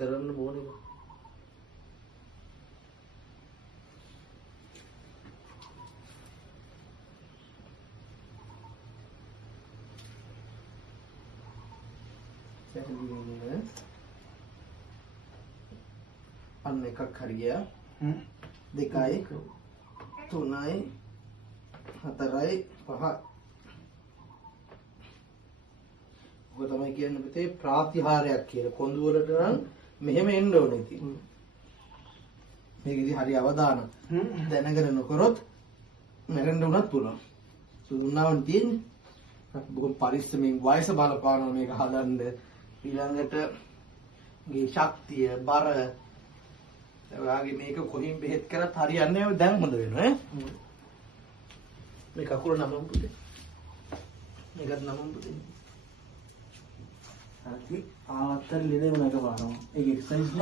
කරන්න ඕනේ. අන්න එකක් හරියා 2යි 3යි 4යි 5යි ඔය තමයි කියන්නේ පුතේ ප්‍රාතිහාරයක් කියලා. කොඳු වලට නම් මෙහෙම එන්න ඕනේ ඉතින්. මේකෙදි හරි අවදාන දැනගෙන නොකරොත් මැරෙන්න උනත් පුළුවන්. දුන්නාවන් තියෙන්නේ. බොහොම පරිස්සමෙන් වයස බලපානවා මේක හදන්න. ඊළඟට ගේ ශක්තිය බර ඔයාගේ මේක කොහින් බෙහෙත් කරත් හරියන්නේ නැහැ. දැන් හොඳ වෙනවා ඈ. මේ කකුල නමමු පුතේ. මේකත් නමමු පුතේ. හරි ආවත්තර ලෙඩේ මොනක බලනවා. ඒක එක්සර්සයිස්